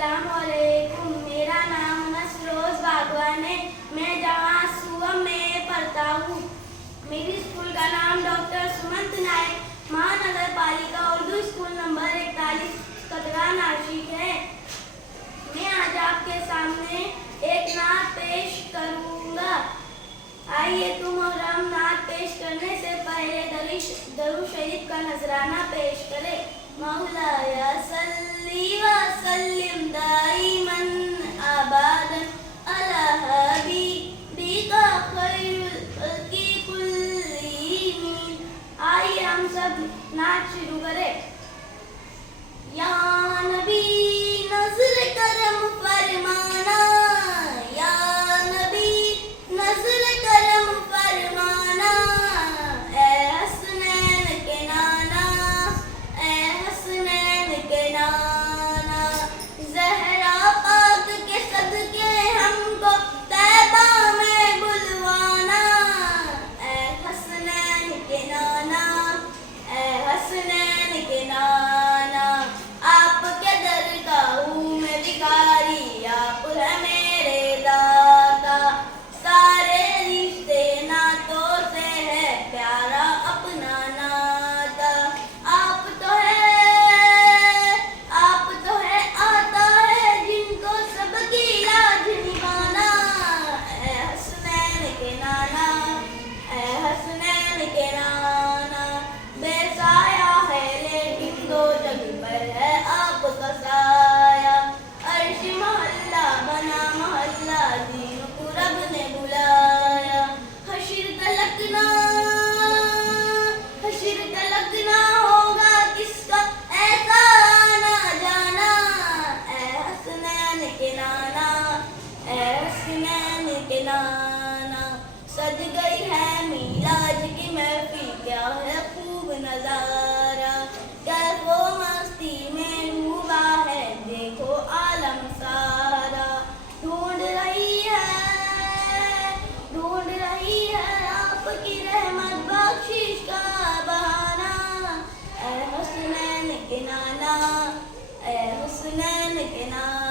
अस्सलामुअलैकुम। मेरा नाम नसरोज बागवान है। मैं जमात सुवम में पढ़ता हूँ। मेरी स्कूल का नाम डॉक्टर सुमंत नायक महानगर पालिका उर्दू स्कूल नंबर 41 कतरा नाशिक है। मैं आज आपके सामने एक नात पेश करूँगा। आइए तुम और हम नात पेश करने से पहले दरूद शरीफ का नजराना पेश करें। मौलाया सल्ली व सल्लिम दाइमन अबदन अला हबीबिका खैरुल खल्क़ि कुल्लिहिम। आइए हम सब नाच शुरू करें। या नबी नज़्र करम फरमाना, या नबी नज़्र करम फरमाना, ए हसनैन के नाना, ए हसनैन के नाना। ज़हरा पाक के सदके हमको तैबा में बुलवाना, ए हसनैन के नाना, ए हसनैन के नाना। आपके दर का हूँ मैं भिखारी, आप है मेरे दाता। सारे रिश्ते नातों से है प्यारा अपना नाता। आप तो है आता है जिनको सबकी लाज निभाना, ए हसनैन के नाना, ए हसनैन के नाना। बेसाया है लेकिन दो जगह पर है आपका साया। अर्श मोहल्ला बना मोहल्ला, दीन को रब ने बुलाया। हश्र तलकना होगा किसका ऐसा ना जाना, ए हसनैन के नाना, ए हसनैन के नाना। सज गई है मीराज की महफिल, क्या है खूब नजारा। कैफो मस्ती में डूबा है देखो आलम सारा। ढूंढ रही है आपकी रहमत बख्शिश का बहाना, ए हसनैन के नाना, ए हसनैन के नाना।